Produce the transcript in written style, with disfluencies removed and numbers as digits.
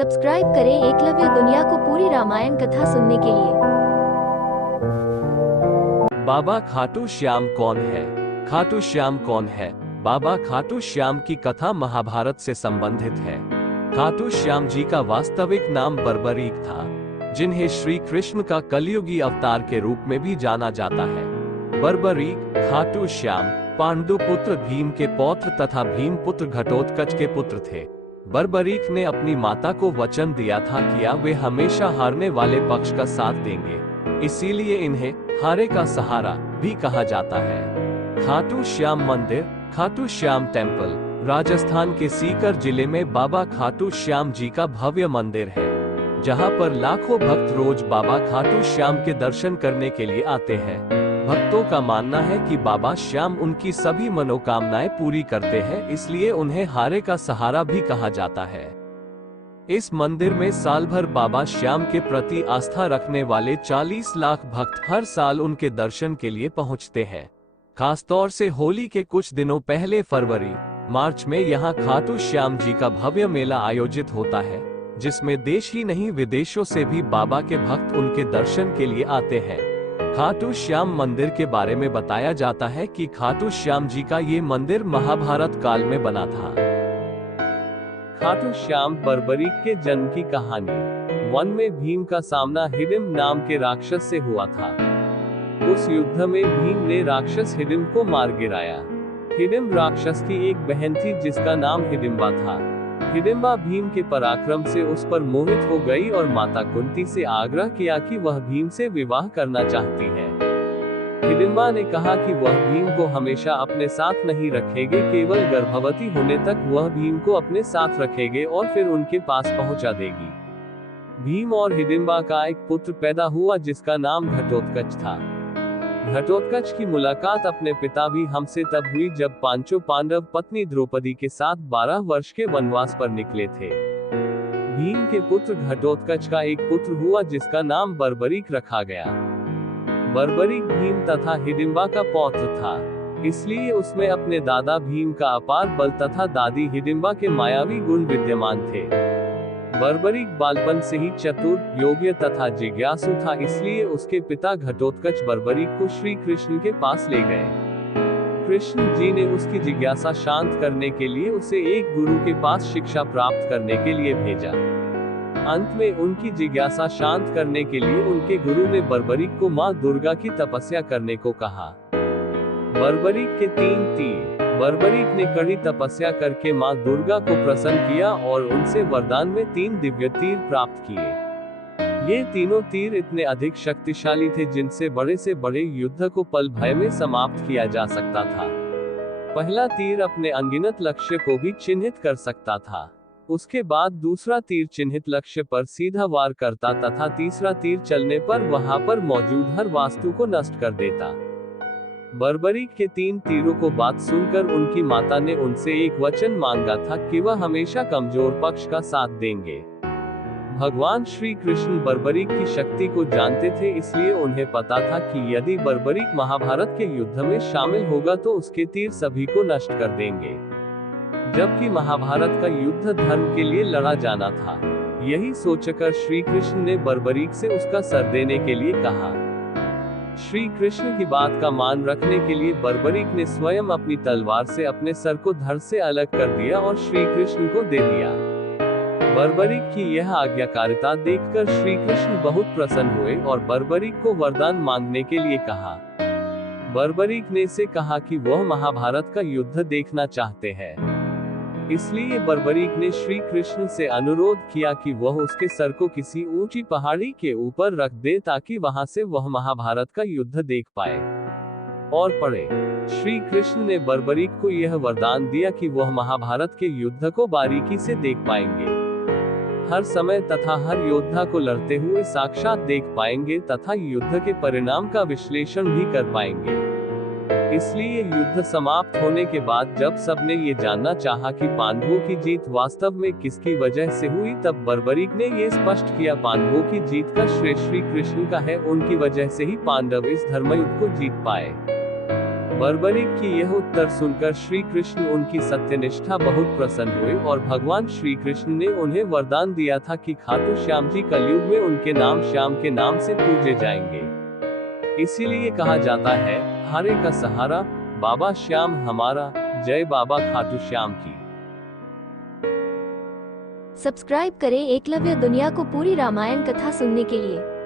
Subscribe करें एकलव्य दुनिया को पूरी रामायण कथा सुनने के लिए। बाबा खाटू श्याम कौन है? खाटू श्याम कौन है? बाबा खाटू श्याम की कथा महाभारत से संबंधित है। खाटू श्याम जी का वास्तविक नाम बर्बरीक था, जिन्हें श्री कृष्ण का कलयुगी अवतार के रूप में भी जाना जाता है। बर्बरीक खाटू श्याम पांडु पुत्र भीम के पौत्र तथा भीम पुत्र घटोत्कच के पुत्र थे। बर्बरीक ने अपनी माता को वचन दिया था कि वे हमेशा हारने वाले पक्ष का साथ देंगे, इसीलिए इन्हें हारे का सहारा भी कहा जाता है। खाटू श्याम मंदिर, खाटू श्याम टेम्पल, राजस्थान के सीकर जिले में बाबा खाटू श्याम जी का भव्य मंदिर है, जहां पर लाखों भक्त रोज बाबा खाटू श्याम के दर्शन करने के लिए आते हैं। भक्तों का मानना है कि बाबा श्याम उनकी सभी मनोकामनाएं पूरी करते हैं, इसलिए उन्हें हारे का सहारा भी कहा जाता है। इस मंदिर में साल भर बाबा श्याम के प्रति आस्था रखने वाले 40 लाख भक्त हर साल उनके दर्शन के लिए पहुंचते हैं। खासतौर से होली के कुछ दिनों पहले फरवरी मार्च में यहाँ खाटू श्याम जी का भव्य मेला आयोजित होता है, जिसमें देश ही नहीं विदेशों से भी बाबा के भक्त उनके दर्शन के लिए आते हैं। खाटू श्याम मंदिर के बारे में बताया जाता है कि खाटू श्याम जी का ये मंदिर महाभारत काल में बना था। खाटू श्याम बर्बरीक के जन्म की कहानी। वन में भीम का सामना हिडिंब नाम के राक्षस से हुआ था। उस युद्ध में भीम ने राक्षस हिडिंब को मार गिराया। हिडिंब राक्षस की एक बहन थी जिसका नाम हिडिंबा था। हिडिंबा भीम के पराक्रम से उस पर मोहित हो गई और माता कुंती से आग्रह किया कि वह भीम से विवाह करना चाहती है। हिडिंबा ने कहा कि वह भीम को हमेशा अपने साथ नहीं रखेगी, केवल गर्भवती होने तक वह भीम को अपने साथ रखेगी और फिर उनके पास पहुंचा देगी। भीम और हिडिंबा का एक पुत्र पैदा हुआ जिसका नाम घटोत्कच था। घटोत्कच की मुलाकात अपने पिता भीम से तब हुई जब पांचों पांडव पत्नी द्रौपदी के साथ 12 वर्ष के वनवास पर निकले थे। भीम के पुत्र घटोत्कच का एक पुत्र हुआ जिसका नाम बर्बरीक रखा गया। बर्बरीक भीम तथा हिडिंबा का पौत्र था, इसलिए उसमें अपने दादा भीम का अपार बल तथा दादी हिडिंबा के मायावी गुण विद्यमान थे। बर्बरीक बालपन से ही चतुर, योग्य तथा जिज्ञासु था, इसलिए उसके पिता घटोत्कच बर्बरीक को श्री कृष्ण के पास ले गए। कृष्ण जी ने उसकी जिज्ञासा शांत करने के लिए उसे एक गुरु के पास शिक्षा प्राप्त करने के लिए भेजा। अंत में उनकी जिज्ञासा शांत करने के लिए उनके गुरु ने बर्बरीक को मां दुर्गा की तपस्या करने को कहा। बर्बरीक के 3 तीर। बर्बरीक ने कड़ी तपस्या करके मां दुर्गा को प्रसन्न किया और उनसे वरदान में 3 दिव्य तीर प्राप्त किए। ये तीनों तीर इतने अधिक शक्तिशाली थे जिनसे बड़े से बड़े युद्ध को पल भर में समाप्त किया जा सकता था। पहला तीर अपने अनगिनत लक्ष्य को भी चिन्हित कर सकता था। उसके बाद दूसरा तीर चिन्हित लक्ष्य पर सीधा वार करता तथा तीसरा तीर चलने पर वहां पर मौजूद हर वस्तु को नष्ट कर देता। बर्बरीक के 3 तीरों को बात सुनकर उनकी माता ने उनसे एक वचन मांगा था कि वह हमेशा कमजोर पक्ष का साथ देंगे। भगवान श्री कृष्ण बर्बरीक की शक्ति को जानते थे, इसलिए उन्हें पता था कि यदि बर्बरीक महाभारत के युद्ध में शामिल होगा तो उसके तीर सभी को नष्ट कर देंगे। जबकि महाभारत का युद्ध धर्म के लिए लड़ा जाना था। यही सोचकर श्री कृष्ण ने बर्बरीक से उसका सर देने के लिए कहा। श्री कृष्ण की बात का मान रखने के लिए बर्बरीक ने स्वयं अपनी तलवार से अपने सर को धड़ से अलग कर दिया और श्री कृष्ण को दे दिया। बर्बरीक की यह आज्ञाकारिता देखकर श्री कृष्ण बहुत प्रसन्न हुए और बर्बरीक को वरदान मांगने के लिए कहा। बर्बरीक ने से कहा कि वह महाभारत का युद्ध देखना चाहते हैं, इसलिए बर्बरीक ने श्री कृष्ण से अनुरोध किया कि वह उसके सर को किसी ऊंची पहाड़ी के ऊपर रख दे ताकि वहां से वह महाभारत का युद्ध देख पाए और पढ़े। श्री कृष्ण ने बर्बरीक को यह वरदान दिया कि वह महाभारत के युद्ध को बारीकी से देख पाएंगे, हर समय तथा हर योद्धा को लड़ते हुए साक्षात देख पाएंगे तथा युद्ध के परिणाम का विश्लेषण भी कर पाएंगे। इसलिए युद्ध समाप्त होने के बाद जब सबने ये जानना चाहा कि पांडवों की जीत वास्तव में किसकी वजह से हुई, तब बर्बरीक ने ये स्पष्ट किया पांडवों की जीत का श्रेय श्री कृष्ण का है, उनकी वजह से ही पांडव इस धर्मयुद्ध को जीत पाए। बर्बरिक की यह उत्तर सुनकर श्री कृष्ण उनकी सत्यनिष्ठा बहुत प्रसन्न हुए और भगवान श्री कृष्ण ने उन्हें वरदान दिया था कि खाटू श्याम जी कलयुग में उनके नाम श्याम के नाम से पूजे जाएंगे। इसीलिए कहा जाता है, हारे का सहारा बाबा श्याम हमारा, जय बाबा खाटू श्याम की। सब्सक्राइब करें एकलव्य दुनिया को पूरी रामायण कथा सुनने के लिए।